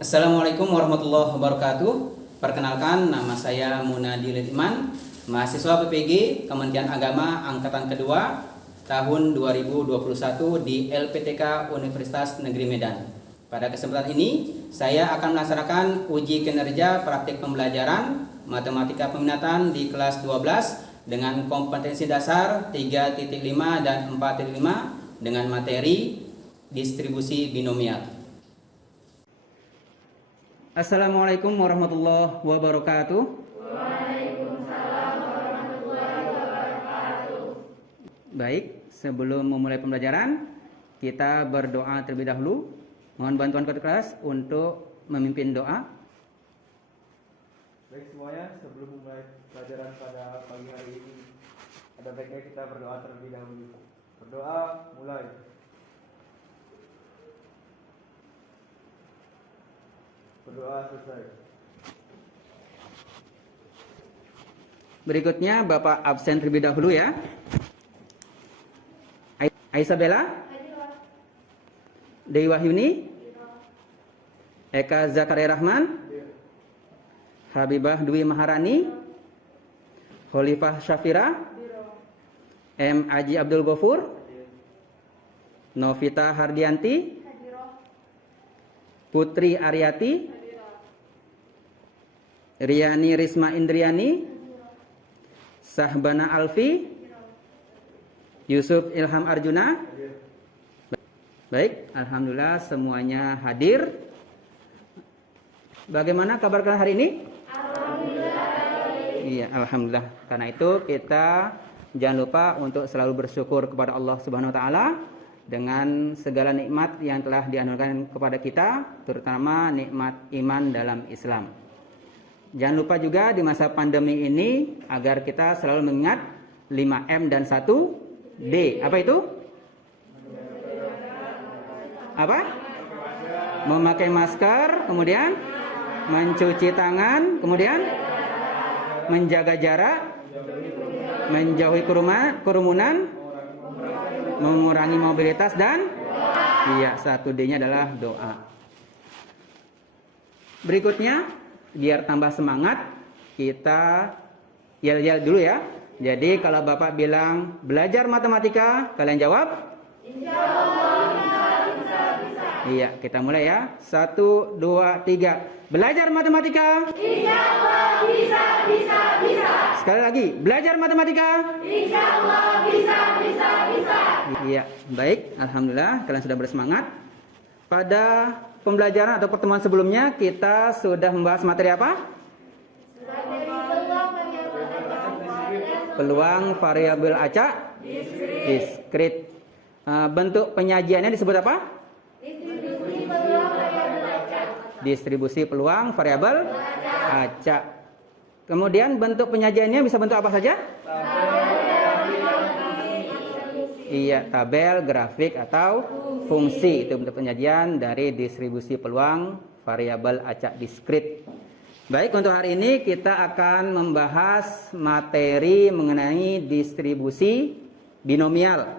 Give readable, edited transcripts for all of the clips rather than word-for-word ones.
Assalamualaikum warahmatullahi wabarakatuh. Perkenalkan, nama saya Munadil Iman, mahasiswa PPG Kementerian Agama Angkatan Kedua tahun 2021 di LPTK Universitas Negeri Medan. Pada kesempatan ini, saya akan melaksanakan uji kinerja praktik pembelajaran Matematika Peminatan di kelas 12 dengan kompetensi dasar 3.5 dan 4.5 dengan materi distribusi binomial. Assalamualaikum warahmatullahi wabarakatuh. Waalaikumsalam warahmatullahi wabarakatuh. Baik, sebelum memulai pembelajaran, kita berdoa terlebih dahulu. Mohon bantuan ketua kelas untuk memimpin doa. Baik semuanya, sebelum memulai pelajaran pada pagi hari ini, ada baiknya kita berdoa terlebih dahulu. Berdoa, mulai. Berdoa selesai. Berikutnya Bapak absen terlebih dahulu ya. Aisabella, Dewi Wahyuni, Eka Zakaria Rahman, Habibah Dwi Maharani, Khalifah Syafira, M. Aji Abdul Ghafur, Novita Hardianti, Putri Aryati, Riani Risma Indriani, Sahbana Alfi, Yusuf Ilham Arjuna. Baik, alhamdulillah semuanya hadir. Bagaimana kabar kalian hari ini? Alhamdulillah. Iya, alhamdulillah. Karena itu kita jangan lupa untuk selalu bersyukur kepada Allah Subhanahu wa taala dengan segala nikmat yang telah dianugerahkan kepada kita, terutama nikmat iman dalam Islam. Jangan lupa juga di masa pandemi ini agar kita selalu mengingat 5M dan 1D. Apa itu? Apa? Memakai masker, kemudian mencuci tangan, kemudian menjaga jarak, menjauhi kerumunan, mengurangi mobilitas, dan iya, 1D-nya adalah doa. Berikutnya, biar tambah semangat, kita yel-yel dulu ya. Jadi kalau Bapak bilang belajar matematika, kalian jawab? Insyaallah bisa. Iya, kita mulai ya. 1, 2, 3. Belajar matematika. Insyaallah bisa. Sekali lagi, belajar matematika. Insyaallah bisa. Iya, baik. Alhamdulillah, kalian sudah bersemangat. Pada pembelajaran atau pertemuan sebelumnya, kita sudah membahas materi apa? Peluang variabel acak diskrit. Bentuk penyajiannya disebut apa? Distribusi peluang variabel acak. Kemudian bentuk penyajiannya bisa bentuk apa saja? Iya, tabel, grafik, atau fungsi. Itu bentuk penyajian dari distribusi peluang variabel acak diskrit. Baik, untuk hari ini kita akan membahas materi mengenai distribusi binomial.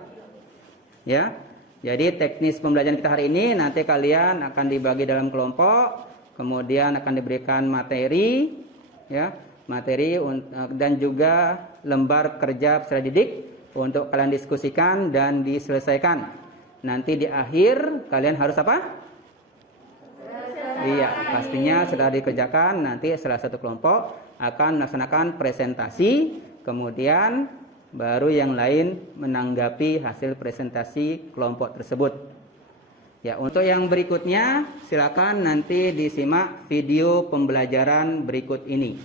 Ya. Jadi teknis pembelajaran kita hari ini nanti kalian akan dibagi dalam kelompok, kemudian akan diberikan materi, ya, dan juga lembar kerja peserta didik untuk kalian diskusikan dan diselesaikan. Nanti di akhir kalian harus apa? Iya, pastinya setelah dikerjakan nanti salah satu kelompok akan melaksanakan presentasi, kemudian baru yang lain menanggapi hasil presentasi kelompok tersebut. Ya, untuk yang berikutnya silakan nanti disimak video pembelajaran berikut ini.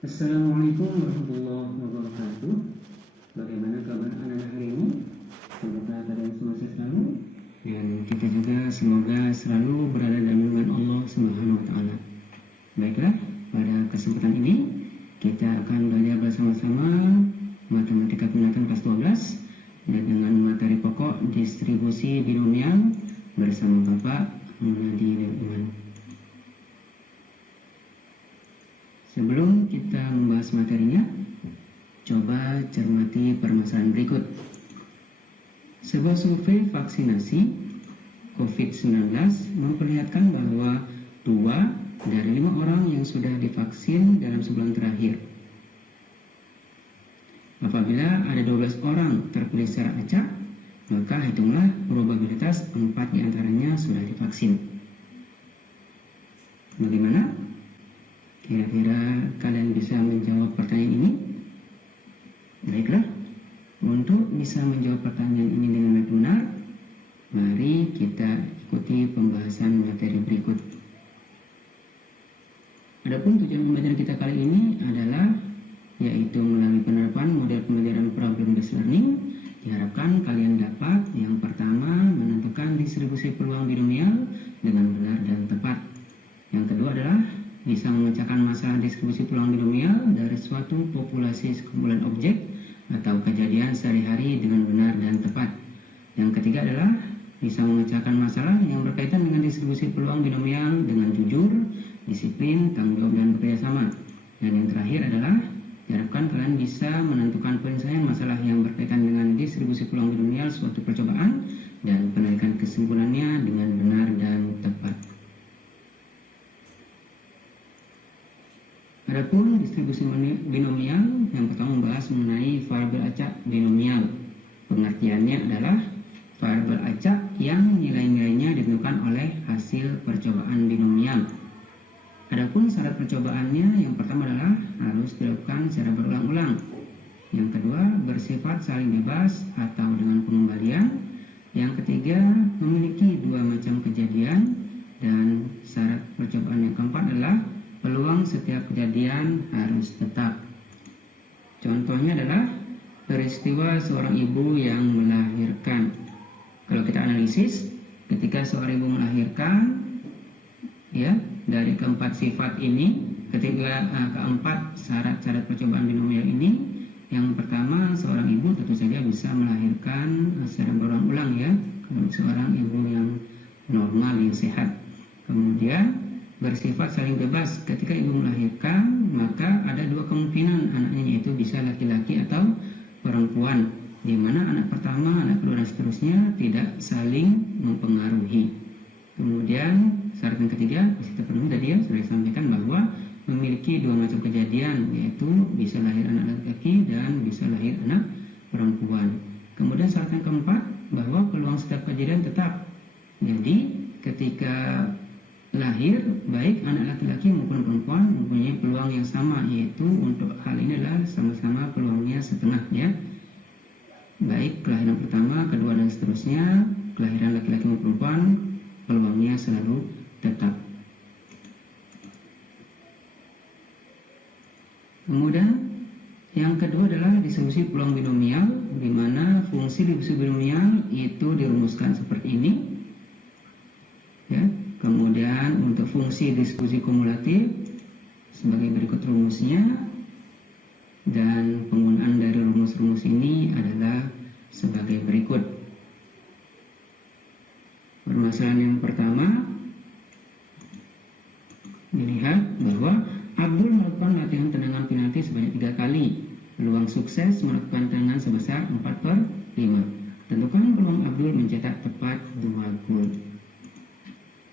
Assalamualaikum warahmatullahi wabarakatuh. Bagaimana kabar anak-anak hari ini? Semoga kalian semua sehat selalu, dan kita juga semoga selalu berada dalam lindungan Allah Subhanahu wa taala. Baiklah, pada kesempatan ini kita akan belajar bersama-sama matematika peminatan kelas 12 dan dengan materi pokok distribusi binomial bersama Bapak Munadil Iman. Sebelum kita membahas materinya, coba cermati permasalahan berikut. Sebuah survei vaksinasi COVID-19 memperlihatkan bahwa 2 dari 5 orang yang sudah divaksin dalam sebulan terakhir. Apabila ada 12 orang terpilih secara acak, maka hitunglah probabilitas 4 diantaranya sudah divaksin. Bagaimana? Kira-kira kalian bisa menjawab pertanyaan ini? Baiklah, untuk bisa menjawab pertanyaan ini dengan benar, mari kita ikuti pembahasan materi berikut. Adapun tujuan pembelajaran kita kali ini adalah yaitu melalui penerapan model pembelajaran problem based learning, diharapkan kalian dapat yang pertama menentukan distribusi peluang binomial dengan benar dan tepat. Yang kedua adalah bisa memecahkan masalah distribusi peluang binomial dari suatu populasi sekumpulan objek atau kejadian sehari-hari dengan benar dan tepat. Yang ketiga adalah bisa memecahkan masalah yang berkaitan dengan distribusi peluang binomial dengan jujur, disiplin, tanggung jawab, dan bekerja sama. Dan yang terakhir adalah diharapkan kalian bisa menentukan penyelesaian masalah yang berkaitan dengan distribusi peluang binomial suatu percobaan dan penarikan kesimpulannya dengan benar dan tepat. Adapun distribusi binomial, yang pertama membahas mengenai variabel acak binomial. Pengertiannya adalah variabel acak yang nilai-nilainya ditentukan oleh hasil percobaan binomial. Adapun syarat percobaannya, yang pertama adalah harus dilakukan secara berulang-ulang. Yang kedua, bersifat saling bebas atau dengan pengembalian. Yang ketiga, memiliki 2 macam kejadian. Dan syarat percobaan yang keempat adalah peluang setiap kejadian harus tetap. Contohnya adalah peristiwa seorang ibu yang melahirkan. Kalau kita analisis, ketika seorang ibu melahirkan, ya, dari keempat sifat ini, ketika keempat syarat-syarat percobaan binomial ini, yang pertama seorang ibu tentu saja bisa melahirkan secara berulang-ulang, ya, kalau seorang ibu yang normal, yang sehat. Kemudian bersifat saling bebas, ketika ibu melahirkan maka ada 2 kemungkinan anaknya, yaitu bisa laki-laki atau perempuan, di mana anak pertama, anak kedua, dan seterusnya tidak saling mempengaruhi. Kemudian syarat yang ketiga bisa terpenuhi tadi, ya, sudah disampaikan bahwa memiliki 2 macam kejadian, yaitu bisa lahir anak laki-laki dan bisa lahir anak perempuan. Kemudian syarat yang keempat bahwa peluang setiap kejadian tetap. Jadi ketika lahir, baik anak laki-laki maupun perempuan mempunyai peluang yang sama, yaitu untuk hal ini adalah sama-sama peluangnya setengah, ya. Baik kelahiran pertama, kedua, dan seterusnya, kelahiran laki-laki maupun perempuan peluangnya selalu tetap. Kemudian yang kedua adalah distribusi peluang binomial, di mana fungsi distribusi binomial itu dirumuskan seperti ini, ya. Kemudian untuk fungsi distribusi kumulatif sebagai berikut rumusnya, dan penggunaan dari rumus-rumus ini adalah sebagai berikut. Permasalahan yang pertama, dilihat bahwa Abdul melakukan latihan tendangan penalti sebanyak 3 kali. Peluang sukses melakukan tendangan sebesar 4/5. Tentukan peluang Abdul mencetak tepat 2 gol.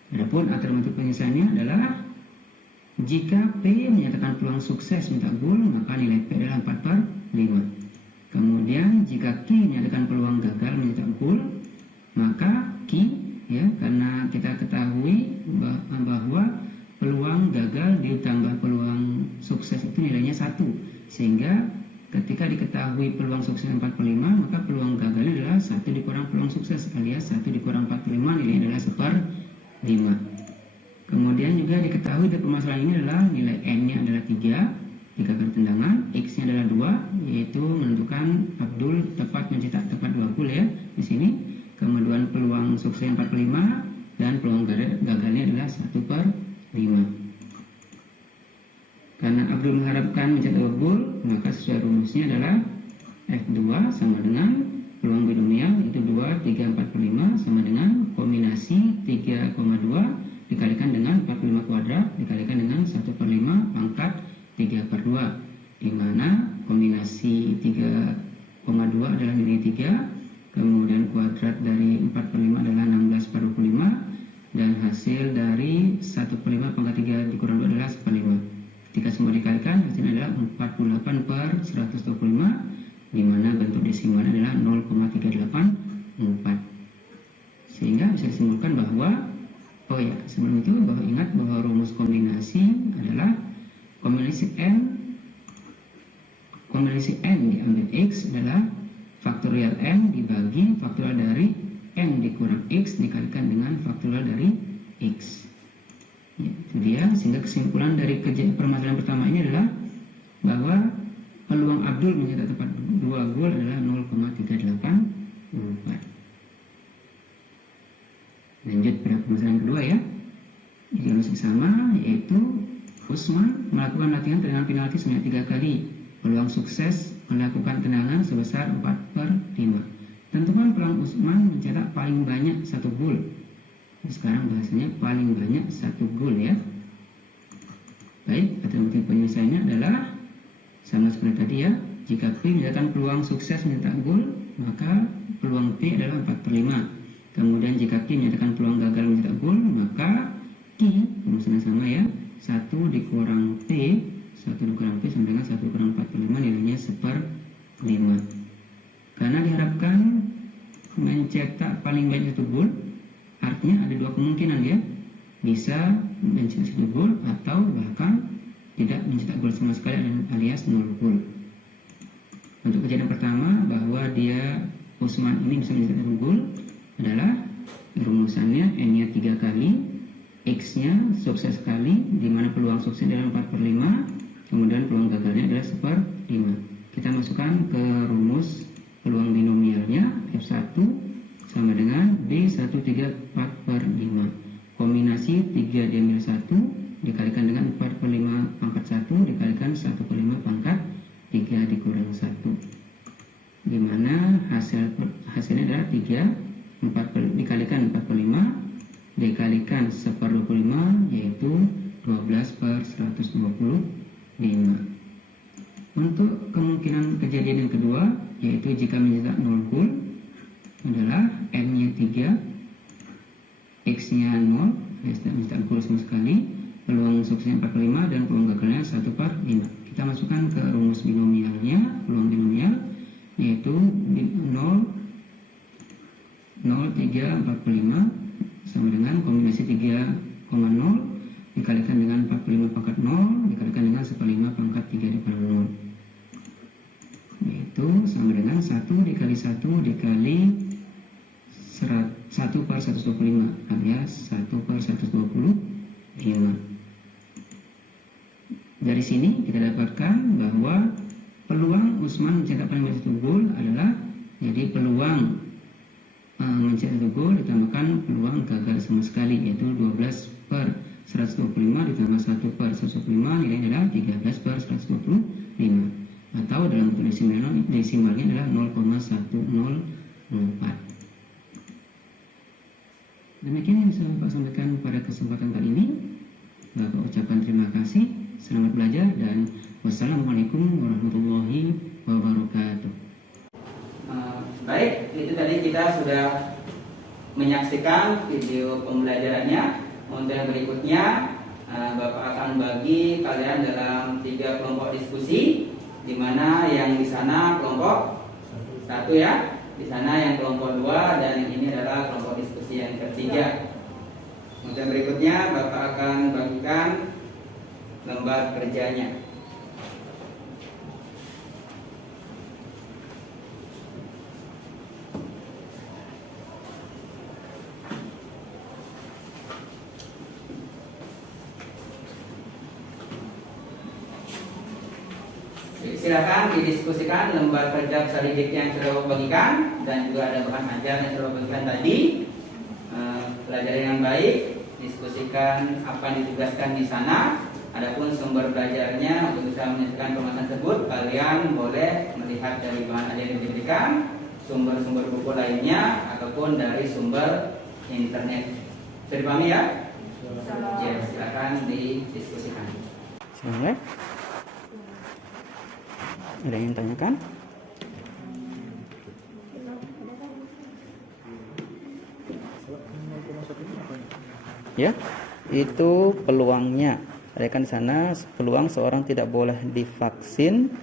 Adapun alternatif penyelesaiannya adalah jika P menyatakan peluang sukses mencetak gol, maka nilai P adalah 4/5. Kemudian jika Q menyatakan peluang gagal mencetak gol, maka Q, ya, karena kita ketahui bahwa peluang gagal ditambah peluang sukses itu nilainya 1, sehingga ketika diketahui peluang sukses 4/5, maka peluang gagalnya adalah 1 dikurang peluang sukses, alias 1 dikurang 4/5, nilainya adalah 1/5. Kemudian juga diketahui dari permasalahan ini adalah nilai N-nya adalah 3 kali tendangan, X-nya adalah 2, yaitu menentukan Abdul tepat mencetak tepat 2 gol, ya, di sini. Kemudian peluang sukses 4/5 dan peluang gagalnya adalah 1/5. Karena Abdul mengharapkan mencetak 2 gol, maka sesuai rumusnya adalah F2 sama dengan peluang binomial itu 2, 3, 4/5 sama dengan kombinasi 3,2 dikalikan dengan 45 kuadrat dikalikan dengan 1/5 pangkat 3/2, di mana kombinasi 3,2 adalah nilai 3 48/125, di mana bentuk desimalnya adalah 0,384. Sehingga bisa disimpulkan bahwa, sebelum itu ingat bahwa rumus kombinasi adalah kombinasi n diambil x adalah faktorial n dibagi faktorial dari n dikurang x dikalikan dengan faktorial dari x. Ya, itu dia. Sehingga kesimpulan dari permasalahan pertama ini adalah bahwa peluang Abdul mencetak tepat 2 gol adalah 0,384. Lanjut pada permasalahan kedua ya. Jadi masih sama, yaitu Usman melakukan latihan tendangan penalti sebanyak 3 kali. Peluang sukses melakukan tendangan sebesar 4/5. Tentukan peluang Usman mencetak paling banyak 1 gol. Sekarang bahasanya paling banyak 1 gol ya. Baik, alternatif penyelesaiannya adalah sama seperti tadi ya. Jika P mencetakkan peluang sukses mencetak gol, maka peluang P adalah 4/5. Kemudian jika Q menyatakan peluang gagal mencetak gol, maka Q rumusnya sama ya, 1 dikurang P, 1 dikurang P sama dengan 1 dikurang 4/5, nilainya 1/5. Karena diharapkan mencetak paling banyak 1 gol, artinya ada 2 kemungkinan ya, bisa mencetak 1 gol atau bahkan tidak mencetak gol sama sekali alias 0 gol. Untuk kejadian pertama bahwa Usman ini bisa mencetak 1 gol adalah rumusannya n-nya 3 kali, x-nya sukses sekali, di mana peluang sukses adalah 4/5, kemudian peluang gagalnya adalah 1/5. Kita masukkan ke rumus peluang binomialnya, F1 sama dengan D134/5. Kombinasi 3 diambil 1 dikalikan dengan 4/5 pangkat 1 dikalikan 1/5 pangkat 3 dikurang 1, di mana hasilnya adalah 4 dikalikan 4/5 dikalikan 1/25, yaitu 12/125. Untuk kemungkinan kejadian yang kedua, yaitu jika mencetak 0 gol, adalah n-nya 3, x-nya 0, tidak mencetak gol sama sekali, peluang suksesnya 4/5 dan peluang gagalnya 1/5. Kita masukkan ke rumus binomialnya, peluang binomial, yaitu 0, 3, 4/5 sama dengan kombinasi 3,0 dikalikan dengan 4/5 pangkat 0 dikalikan dengan 1/5 pangkat 3 dikurang 0, yaitu sama dengan 1 dikali 1 dikali 1/125 alias 1/125. Dari sini kita dapatkan bahwa peluang Usman mencetak paling banyak 1 gol adalah, jadi peluang mencetak 1 gol ditambahkan peluang gagal sama sekali, yaitu 12/125 ditambah 1/125, nilainya adalah 13/125, atau dalam bentuk desimalnya adalah 0,104. Demikian yang bisa Bapak sampaikan pada kesempatan kali ini. Bapak ucapkan terima kasih, selamat belajar, dan wassalamualaikum warahmatullahi wabarakatuh. Baik, itu tadi kita sudah menyaksikan video pembelajarannya. Untuk yang berikutnya, Bapak akan bagi kalian dalam 3 kelompok diskusi, di mana yang di sana kelompok 1 ya, di sana yang kelompok 2, dan yang ini adalah kelompok diskusi yang ketiga. Untuk yang berikutnya, Bapak akan bagikan lembar kerjanya. Silakan didiskusikan lembar kerja selidik yang sudah Bapak bagikan, dan juga ada bahan ajar yang sudah Bapak bagikan tadi. Pelajaran yang baik, diskusikan apa yang ditugaskan di sana. Adapun sumber belajarnya untuk bisa menyelesaikan permasalahan tersebut, kalian boleh melihat dari bahan ajar yang diberikan, sumber-sumber buku lainnya, ataupun dari sumber internet. Sudah dipahami ya? Ya, silakan didiskusikan. Silakan. Ada yang tanyakan? Ya, itu peluangnya. Ada kan di sana peluang seorang tidak boleh divaksin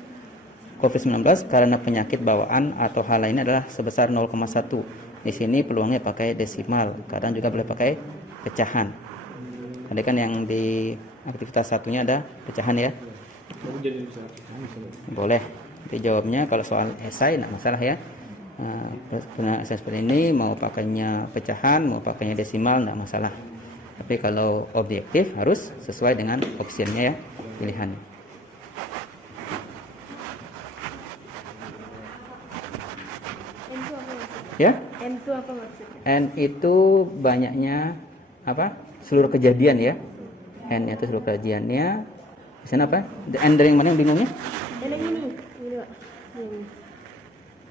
COVID-19 karena penyakit bawaan atau hal lainnya adalah sebesar 0,1. Di sini peluangnya pakai desimal, kadang juga boleh pakai pecahan. Ada kan yang di aktivitas satunya ada pecahan ya. Boleh. Dijawabnya kalau soal esai enggak masalah ya. Nah, esai seperti ini mau pakainya pecahan, mau pakainya desimal enggak masalah. Tapi kalau objektif harus sesuai dengan optionnya ya, pilihan. Ya? N itu apa maksudnya? N itu banyaknya apa? Seluruh kejadian ya. N itu seluruh kejadiannya. Di sana apa? N dari yang mana yang bingungnya? N yang ini. Ini, Pak.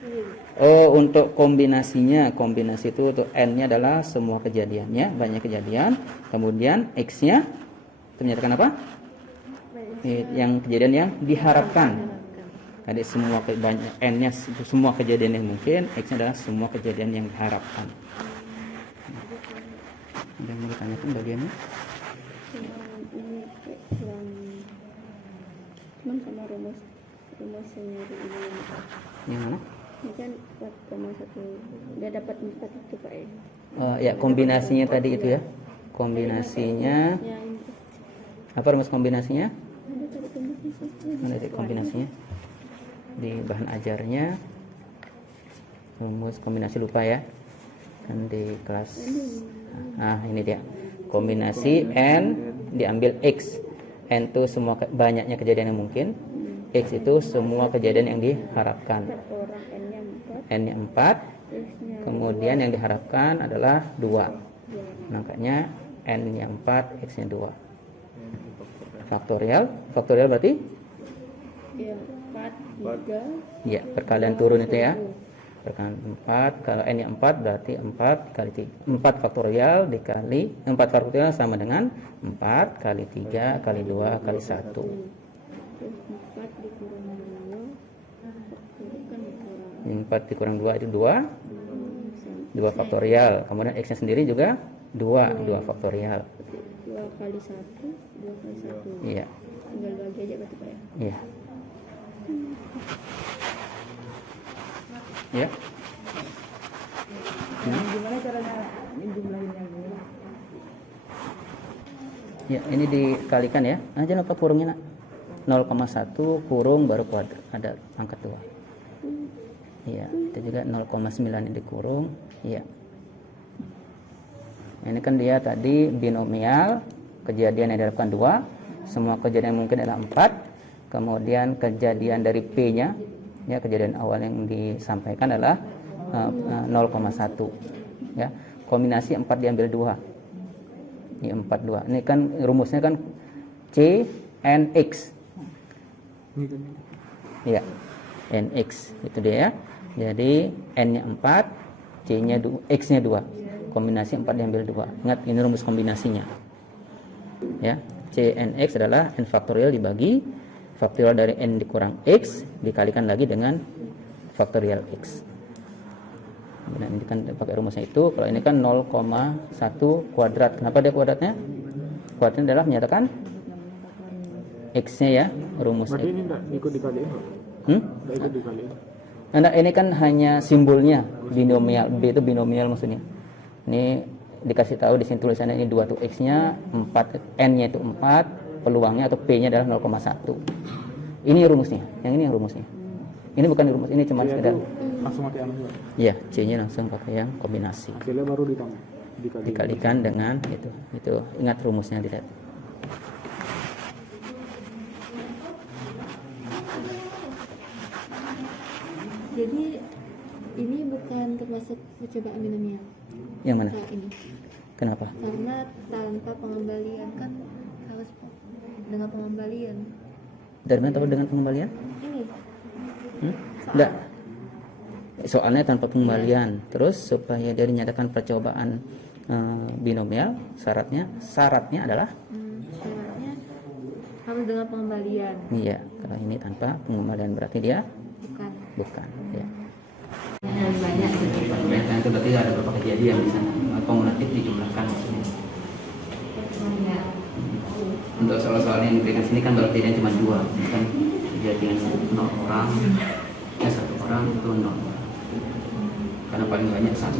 Ini. Oh, untuk kombinasinya. Kombinasi itu untuk N-nya adalah semua kejadiannya, banyak kejadian. Kemudian X-nya itu menyatakan apa? Yang kejadian yang diharapkan. Tadi semua banyak N-nya semua kejadian yang mungkin, X-nya adalah semua kejadian yang diharapkan. Ada yang mau ditanyakan bagiannya? Ini kurang cuman sama rumus sendiri ini. Yang mana? Ini kan 4,1. Udah dapat 4 itu Pak ya. Oh ya, kombinasinya tadi itu ya. Kombinasinya Yang apa rumus kombinasinya? ada tadi kombinasi. Mana tadi kombinasinya? Di bahan ajarnya rumus kombinasi lupa ya. Kan di kelas ini dia. Kombinasi N diambil X. N itu semua banyaknya kejadian yang mungkin. X itu semua kejadian yang diharapkan. Orang N-nya 4, N-nya 4. X-nya Kemudian yang diharapkan adalah 2. Makanya N-nya 4, X-nya 2. Faktorial. Faktorial berarti? ya 4, 3. Ya, perkalian turun itu ya. Perkalian 4. Kalau N-nya 4 berarti 4 kali 3. 4 faktorial dikali 4 faktorial sama dengan 4 kali 3 kali 2 kali 1. Terus 4 dikurang 2. Kan dikurang 4 dikurang 2 itu 2. 2 faktorial. Kemudian X-nya sendiri juga 2 faktorial. 2 kali 1, 2 kali 1. Iya. Tinggal bagi aja berarti Pak ya. Iya. Ya. Gimana caranya jumlahin yang ini? Ya, ini dikalikan ya. Nah, jangan lupa kurungnya nak. 0,1 kurung baru kuadrat ada angka 2. Iya, itu juga 0,9 yang dikurung. Iya. Nah, ini kan dia tadi binomial, kejadian yang diharapkan 2, semua kejadian yang mungkin adalah 4. Kemudian kejadian dari P-nya, ya kejadian awal yang disampaikan adalah 0,1. Ya, kombinasi 4 diambil 2. Ini 4 2. Ini kan rumusnya kan C N X. Ya, NX itu dia ya. Jadi N-nya 4, C-nya 2, X-nya 2. Kombinasi 4 diambil 2. Ingat ini rumus kombinasinya. Ya, CNX adalah N faktorial dibagi faktorial dari N dikurang X dikalikan lagi dengan faktorial X. Nah, ini kan pakai rumusnya itu. Kalau ini kan 0,1 kuadrat. Kenapa dia kuadratnya? Kuadratnya adalah menyatakan X-nya ya, rumus Berarti X. ini enggak ikut dikaliin, Pak? Enggak ikut dikaliin. Nah, ini kan hanya simbolnya binomial. B itu binomial maksudnya. Ini dikasih tahu di sini tulisannya ini 2 tuh X-nya 4, N-nya itu 4, peluangnya atau P-nya adalah 0,1. Ini rumusnya. Yang ini yang rumusnya. Ini bukan rumus, ini cuma sekedar Langsung pakai anu juga. ya, C-nya langsung pakai yang kombinasi. Hasilnya baru Dikalikan dengan itu. Itu ingat rumusnya dilihat. Jadi ini bukan termasuk percobaan binomial. Yang mana? Kayak ini. Kenapa? Karena tanpa pengembalian kan harus dengan pengembalian. Dari mana tahu dengan pengembalian? Ini Enggak. Soalnya tanpa pengembalian. Terus supaya dia dinyatakan percobaan binomial, syaratnya adalah syaratnya harus dengan pengembalian. iya. Kalau ini tanpa pengembalian berarti dia bukan. Ya. Nah, itu berarti ada beberapa kejadian di sana. Kumulatif dijumlahkan maksudnya. untuk soal-soalnya yang diberikan sini kan baru kejadian cuma 2, ini kan kejadian 0 orang, 1 orang itu 0 orang. Karena paling banyak 1.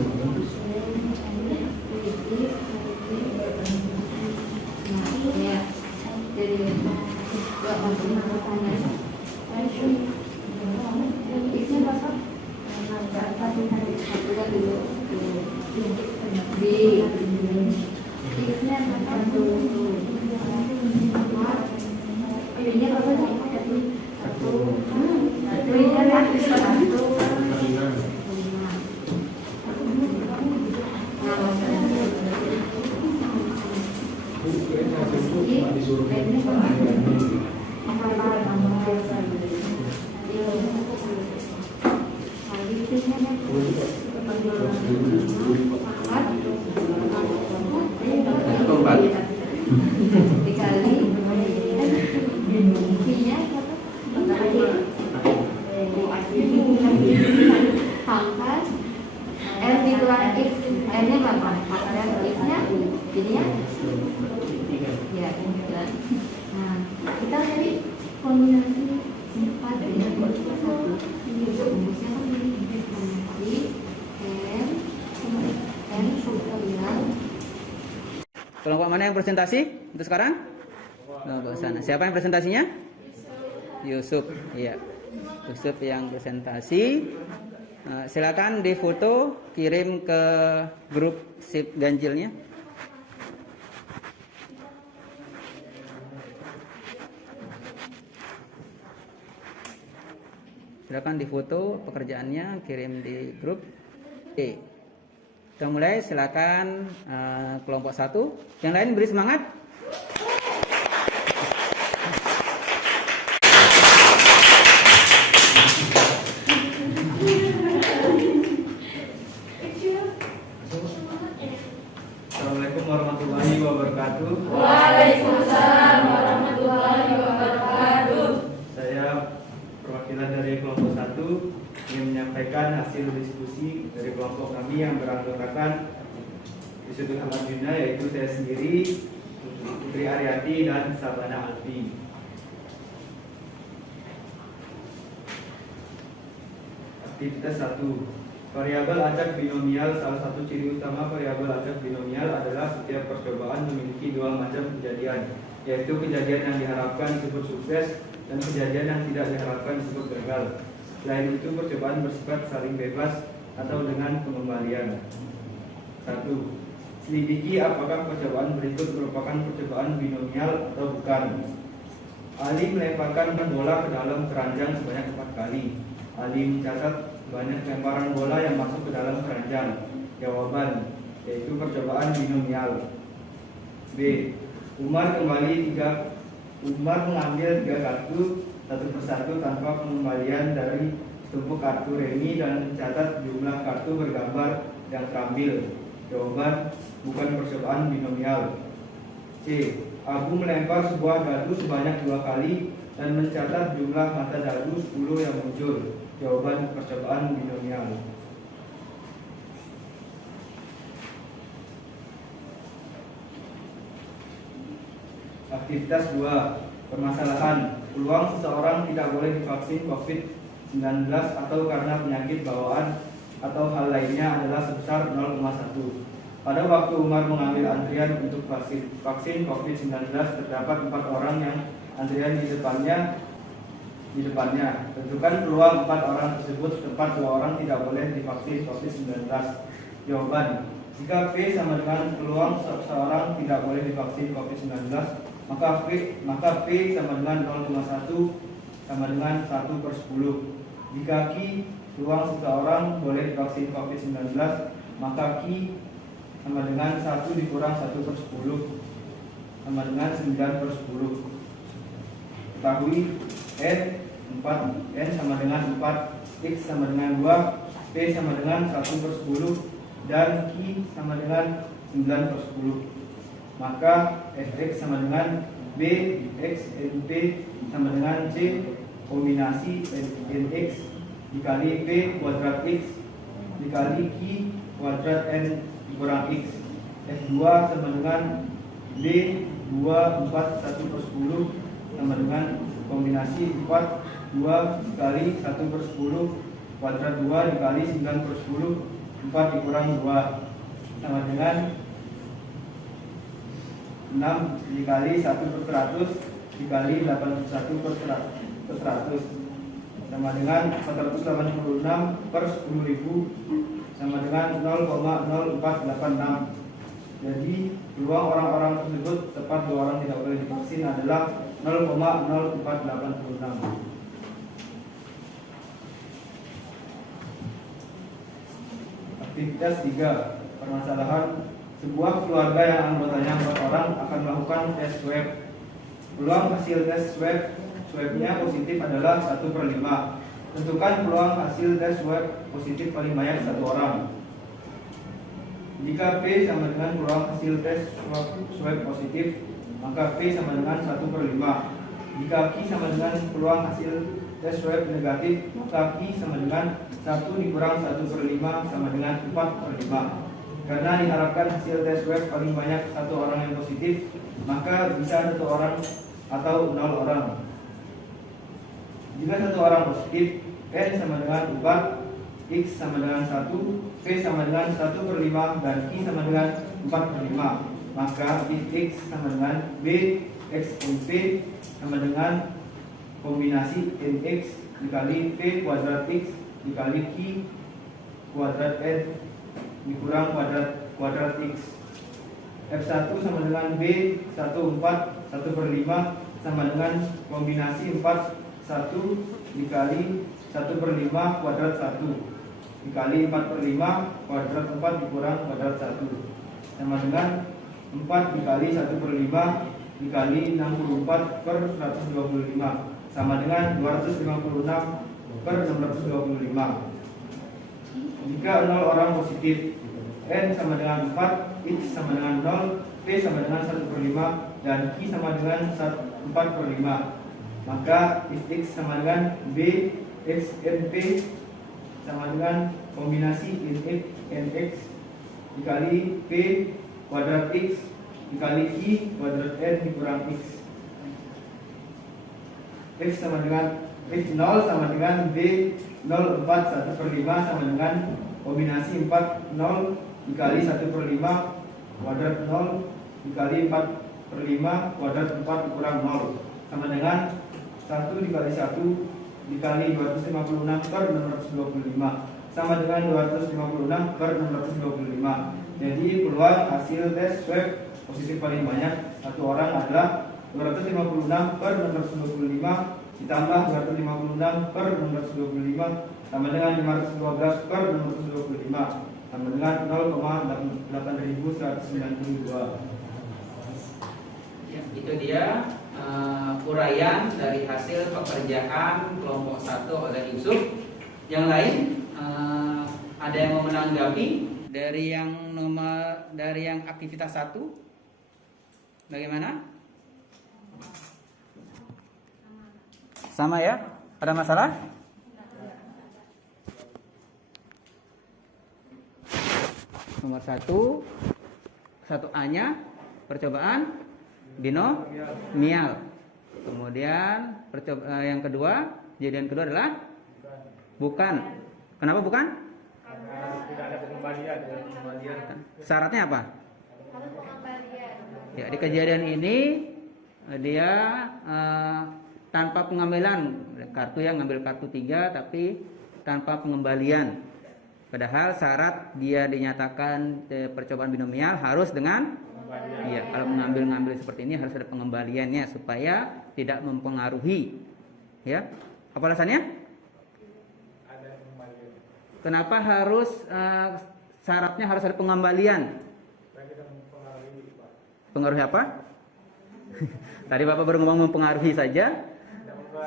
Kelompok mana yang presentasi untuk sekarang? Kelompok sana. Siapa yang presentasinya? Yusuf. Iya. Yusuf yang presentasi. Silakan difoto, kirim ke grup sip ganjilnya. Silakan difoto pekerjaannya, kirim di grup. Oke. Kita mulai, silakan kelompok 1. Yang lain beri semangat. Assalamualaikum warahmatullahi wabarakatuh. Waalaikumsalam warahmatullahi wabarakatuh. Saya perwakilan dari kelompok 1 ingin menyampaikan hasil diskusi dari kelompok kami yang beranggotakan Institut Ahmad Yuna, yaitu saya sendiri, Putri Aryati, dan Sabana Alfi. Aktivitas 1. Variabel acak binomial. Salah satu ciri utama variabel acak binomial adalah setiap percobaan memiliki 2 macam kejadian, yaitu kejadian yang diharapkan disebut sukses dan kejadian yang tidak diharapkan disebut gagal. Selain itu, percobaan bersifat saling bebas atau dengan pengembalian. 1. Selidiki apakah percobaan berikut merupakan percobaan binomial atau bukan. Ali melemparkan bola ke dalam keranjang sebanyak 4 kali. Ali mencatat banyak lemparan bola yang masuk ke dalam keranjang. Jawaban, yaitu percobaan binomial. B. Umar mengambil 3 kartu satu persatu tanpa pengembalian dari setumpuk kartu remi dan mencatat jumlah kartu bergambar yang terambil. Jawaban, bukan percobaan binomial. C. Abu melempar sebuah dadu sebanyak 2 kali dan mencatat jumlah mata dadu 10 yang muncul. Jawaban, percobaan binomial. Aktivitas 2. Permasalahan. Peluang seseorang tidak boleh divaksin COVID-19 atau karena penyakit bawaan atau hal lainnya adalah sebesar 0,1. Pada waktu Umar mengambil antrian untuk vaksin COVID-19, terdapat 4 orang yang antrian di depannya. Tentukan peluang 4 orang tersebut, tempat 2 orang tidak boleh divaksin COVID-19. Jawaban, jika P sama dengan peluang seseorang tidak boleh divaksin COVID-19, maka P sama dengan 0,1 sama dengan 1/10. Jika Q peluang seseorang boleh divaksin COVID-19, maka Q sama dengan 1 dikurang 1/10 sama dengan 9/10. Ketahui N sama dengan 4, X sama dengan 2, P sama dengan 1/10 dan Q sama dengan 9/10. Maka Fx sama dengan B X N P sama dengan C kombinasi Nx dikali P kuadrat X dikali Q kuadrat N dikurang X. F2 sama dengan B 2, 4, 1 per 10 sama dengan kombinasi 4, 2 dikali 1 per 10 kuadrat 2 dikali 9 per 10 4 dikurang 2 sama dengan 6 dikali 1 per 100 dikali 81 per 100 sama dengan 486 per 10.000 sama dengan 0,0486. Jadi peluang orang-orang tersebut tepat bahwa orang tidak boleh divaksin adalah 0,0486. Aktivitas 3. Permasalahan sebuah keluarga yang anggotanya 4 orang akan melakukan tes swab. Peluang hasil tes swabnya positif adalah 1/5. Tentukan peluang hasil tes swab positif paling banyak 1 orang. Jika P sama dengan peluang hasil tes swab positif, maka P sama dengan 1/5. Jika Q sama dengan peluang hasil tes swab negatif, maka Q sama dengan 1 dikurang 1/5 sama dengan 4/5. Karena diharapkan hasil tes swab paling banyak 1 orang yang positif, maka bisa 1 orang atau 0 orang. Jika 1 orang positif, N sama dengan 4, X sama dengan 1, P sama dengan 1/5 dan Q sama dengan 4/5. Maka if X sama dengan B, X dan P sama dengan kombinasi NX dikali P kuadrat X dikali Q kuadrat N dikurang kuadrat X. F1 sama dengan B 14 1/5 sama dengan kombinasi 4 1 dikali 1/5 kuadrat 1 dikali 4/5 kuadrat 4 dikurang kuadrat 1 sama dengan 4 dikali 1/5 dikali 64 per 125 sama dengan 256 per 625. Jika 0 orang positif, N sama dengan 4, X sama dengan 0, P sama dengan 1/5 dan Q sama dengan 4/5. Maka if X sama dengan B, X, N, P sama dengan kombinasi NX dikali P kuadrat X dikali Q kuadrat N dikurang X. X sama dengan X 0 sama dengan B 0 4 1/5 sama dengan kombinasi 4 0 dikali 1/5 kuadrat 0 dikali 4/5 kuadrat 4 dikurang 0 sama dengan 1 dikali 1 dikali 256 per 625 sama dengan 256 per 625. Jadi peluang hasil tes swab positif paling banyak 1 orang adalah 256 per 625 ditambah 256 per 625 sama dengan 512 per 625 sama dengan 0,8192. Ya, itu dia uraian dari hasil pekerjaan kelompok 1 oleh Yusuf. Yang lain ada yang mau menanggapi dari yang aktivitas 1? Bagaimana? Sama ya? Ada masalah? Nomor 1A-nya percobaan binomial. Kemudian yang kedua, kejadian kedua adalah bukan. Kenapa bukan? Tidak ada pengembalian. Syaratnya apa? Ya, di kejadian ini dia tanpa pengambilan kartu, yang ngambil kartu 3 tapi tanpa pengembalian. Padahal syarat dia dinyatakan percobaan binomial harus dengan iya, kalau mengambil seperti ini harus ada pengembaliannya supaya tidak mempengaruhi. Ya. Apa alasannya? Ada pengembalian. Kenapa harus syaratnya harus ada pengembalian? Pengaruhi apa? Tadi Bapak baru ngomong mempengaruhi saja.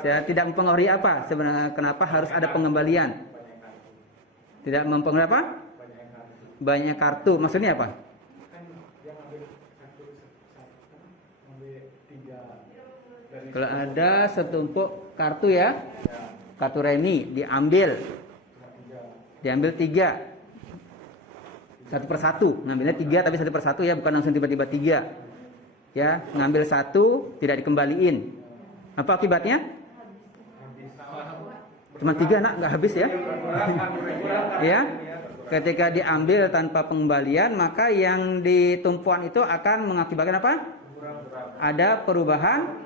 Saya tidak mempengaruhi apa? Sebenarnya kenapa harus ada pengembalian? Tidak mempengaruhi apa? Banyak kartu. Maksudnya apa? Kalau ada setumpuk kartu ya, kartu remi diambil 3 1 per 1, ngambilnya 3 tapi 1 per 1 ya, bukan langsung tiba-tiba 3. Ya, ngambil satu tidak dikembaliin. Apa akibatnya? Cuma 3 nak, nggak habis ya? Ya, ketika diambil tanpa pengembalian, maka yang di tumpuan itu akan mengakibatkan apa? Ada perubahan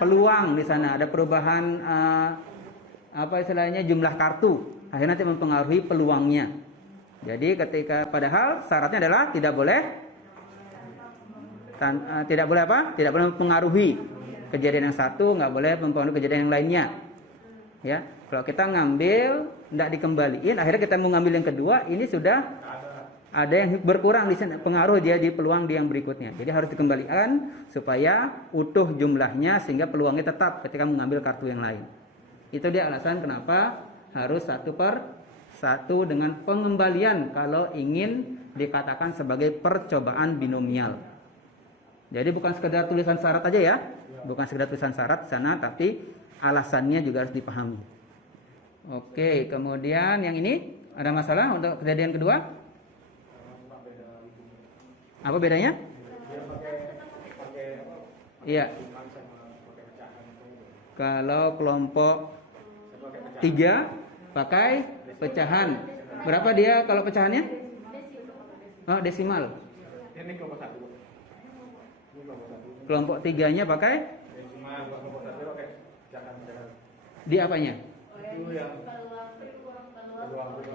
peluang di sana, ada perubahan apa istilahnya jumlah kartu, akhirnya nanti mempengaruhi peluangnya. Jadi ketika padahal syaratnya adalah tidak boleh apa? Tidak boleh mempengaruhi kejadian yang satu, nggak boleh mempengaruhi kejadian yang lainnya. Ya, kalau kita ngambil tidak dikembaliin, akhirnya kita mau ngambil yang kedua, ini sudah ada yang berkurang di sana, pengaruh dia di peluang di yang berikutnya. Jadi harus dikembalikan supaya utuh jumlahnya sehingga peluangnya tetap ketika mengambil kartu yang lain. Itu dia alasan kenapa harus 1/1 dengan pengembalian kalau ingin dikatakan sebagai percobaan binomial. Jadi bukan sekedar tulisan syarat aja ya, bukan sekedar tulisan syarat di sana, tapi alasannya juga harus dipahami. Oke, kemudian yang ini ada masalah untuk kejadian kedua? Apa bedanya? Iya. Kalau kelompok 3 pakai pecahan. Berapa dia kalau pecahannya? Oh, desimal. Ini kelompok 1. Kelompok 3-nya pakai di apanya?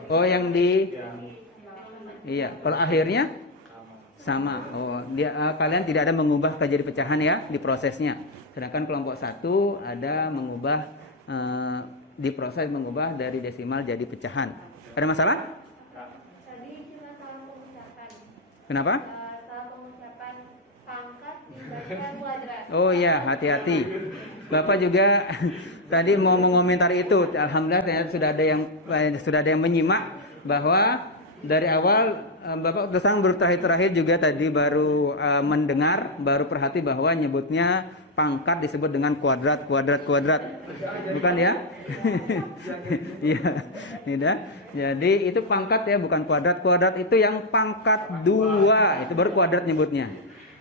Oh, yang di iya. Kalau akhirnya sama. Oh, dia kalian tidak ada mengubah jadi pecahan ya di prosesnya. Sedangkan kelompok 1 ada mengubah di proses mengubah dari desimal jadi pecahan. Ada masalah? Tadi cuma salah pengucapan. Kenapa? Salah pengucapan pangkat dibaca kuadrat. Oh iya, hati-hati. Bapak juga tadi mau mengomentari itu. Alhamdulillah ternyata sudah ada yang menyimak bahwa dari awal Bapak terus terakhir juga tadi baru mendengar, baru perhati bahwa nyebutnya pangkat disebut dengan kuadrat. Bukan ya? Iya, tidak. Jadi itu pangkat ya, bukan kuadrat. Kuadrat itu yang pangkat 2, itu baru kuadrat nyebutnya.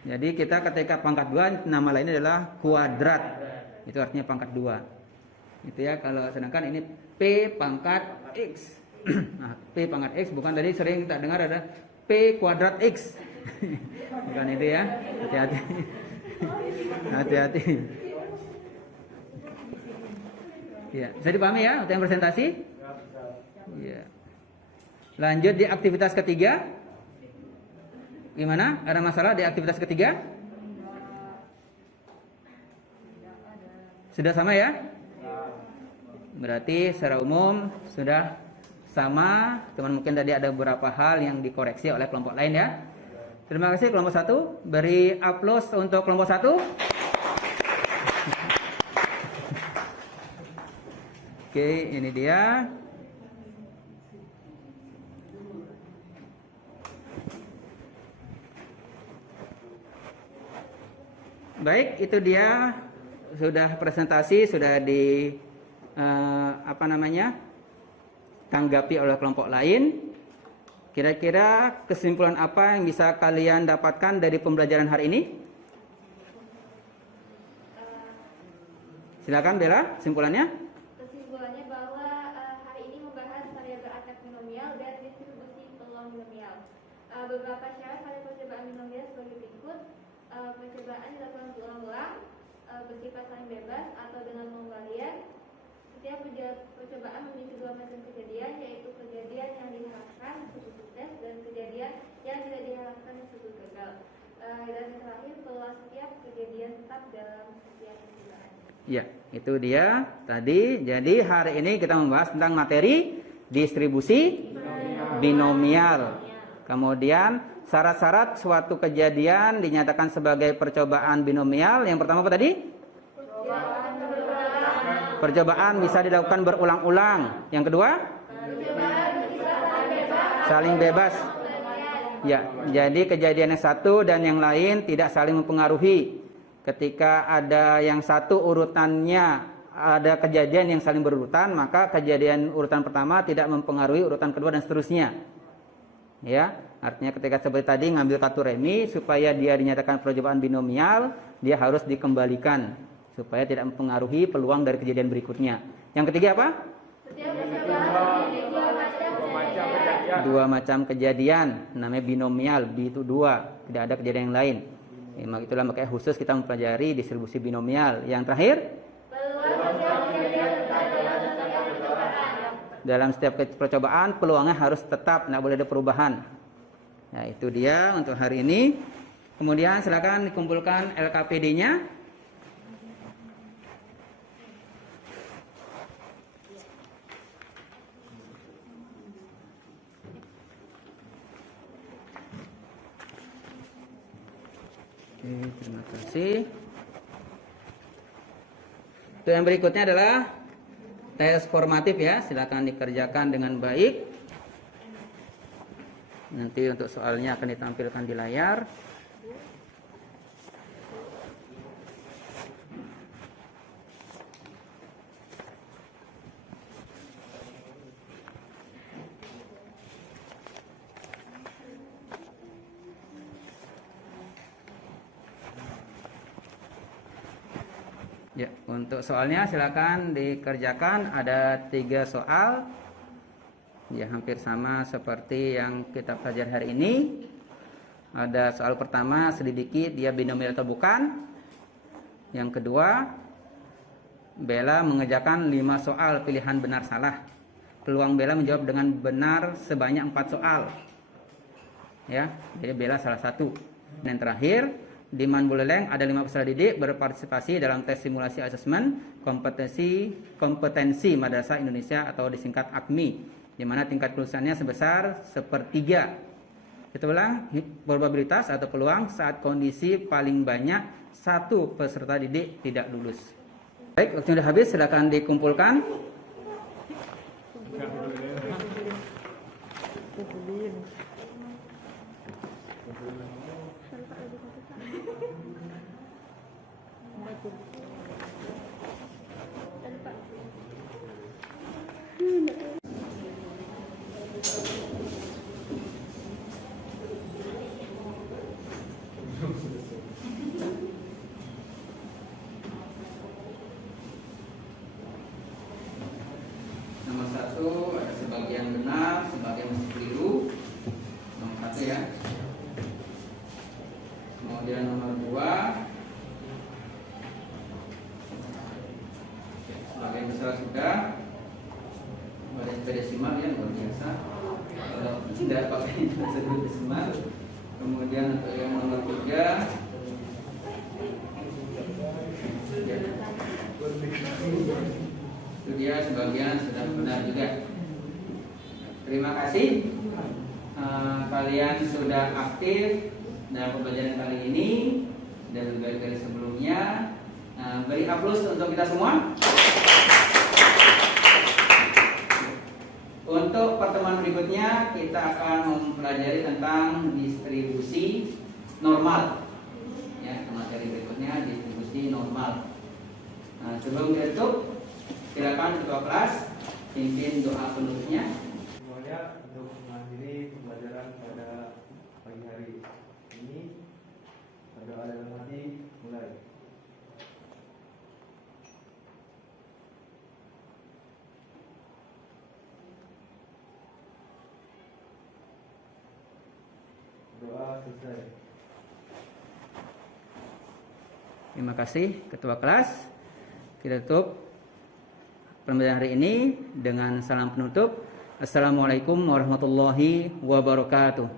Jadi kita ketika pangkat 2 nama lainnya adalah kuadrat. Itu artinya pangkat 2. Itu ya, kalau sedangkan ini P pangkat X. Nah, P pangkat X bukan tadi sering kita dengar ada P kuadrat X. Bukan itu ya. Hati-hati. Hati-hati. Ya, bisa dipahami ya untuk yang presentasi? Ya. Lanjut di aktivitas ketiga. Gimana? Ada masalah di aktivitas ketiga? Sudah sama ya? Berarti secara umum sudah sama, cuman mungkin tadi ada beberapa hal yang dikoreksi oleh kelompok lain ya. Terima kasih kelompok 1. Beri aplaus untuk kelompok 1. Oke, ini dia. Baik, itu dia sudah presentasi, sudah di tanggapi oleh kelompok lain. Kira-kira kesimpulan apa yang bisa kalian dapatkan dari pembelajaran hari ini? Silakan Bella, kesimpulannya. Kesimpulannya bahwa hari ini membahas variabel acak binomial dan distribusi peluang binomial. Beberapa syarat pada percobaan binomial sebagai berikut. Percobaan dilakukan berulang-ulang, bersifat saling bebas atau dengan pengembalian. Setiap percobaan memiliki 2 macam kejadian, yaitu kejadian yang diharapkan disebut sukses dan kejadian yang tidak diharapkan disebut gagal. Dan yang terakhir, bahwa setiap kejadian tetap dalam setiap percobaan. Ya, itu dia tadi. Jadi hari ini kita membahas tentang materi distribusi binomial. Kemudian syarat-syarat suatu kejadian dinyatakan sebagai percobaan binomial. Yang pertama apa tadi? Percobaan bisa dilakukan berulang-ulang. Yang kedua? Saling bebas. Ya, jadi kejadian yang satu dan yang lain tidak saling mempengaruhi. Ketika ada yang satu urutannya, ada kejadian yang saling berurutan, maka kejadian urutan pertama tidak mempengaruhi urutan kedua dan seterusnya. Ya, artinya ketika seperti tadi ngambil kartu remi supaya dia dinyatakan percobaan binomial, dia harus dikembalikan supaya tidak mempengaruhi peluang dari kejadian berikutnya. Yang ketiga apa? Setiap percobaan memiliki dua macam kejadian. Dua macam kejadian, namanya binomial, itu dua, tidak ada kejadian yang lain. Itulah makanya khusus kita mempelajari distribusi binomial. Yang terakhir, Peluang setiap kejadian tetap dalam setiap percobaan. dalam setiap percobaan peluangnya harus tetap, tidak boleh ada perubahan. Nah, itu dia untuk hari ini. Kemudian silakan dikumpulkan LKPD-nya. Oke, terima kasih. Untuk yang berikutnya adalah tes formatif ya, silakan dikerjakan dengan baik. Nanti untuk soalnya akan ditampilkan di layar. Ya, untuk soalnya silakan dikerjakan, ada 3 soal. Ya, hampir sama seperti yang kita pelajari hari ini. Ada soal pertama, selidiki dia binomial atau bukan. Yang kedua, Bella mengerjakan 5 soal pilihan benar salah. Peluang Bella menjawab dengan benar sebanyak 4 soal. Ya, jadi Bella salah satu. Dan terakhir, di Man Buleleng ada 5 peserta didik berpartisipasi dalam tes simulasi asesmen kompetensi Madrasah Indonesia atau disingkat AKMI, di mana tingkat kelulusannya sebesar 1/3. Kita ulang, probabilitas atau peluang saat kondisi paling banyak 1 peserta didik tidak lulus. Baik, waktu sudah habis, silakan dikumpulkan. Nomor 1 ada sebagian benar, sebagian keliru. Nomor 1 ya. Kemudian nomor 2 sebagian besar sudah. Ada desimal ya, luar biasa. Kalau tidak pakai tersebut desimal. Kemudian untuk yang nomor 3 ya. Itu dia sebagian sudah benar juga. Terima kasih kalian sudah aktif dalam pembelajaran kali ini dan lebih baik dari sebelumnya. Beri aplaus untuk kita semua. Untuk pertemuan berikutnya kita akan mempelajari tentang distribusi normal. Ya, materi berikutnya distribusi normal. Sebelum ditutup, silakan ketua kelas pimpin doa penutupnya. Semuanya untuk mengakhiri pembelajaran pada pagi hari ini. Berdoa dalam hati, mulai. Doa selesai. Terima kasih ketua kelas. Kita tutup pembelajaran hari ini dengan salam penutup. Assalamualaikum warahmatullahi wabarakatuh.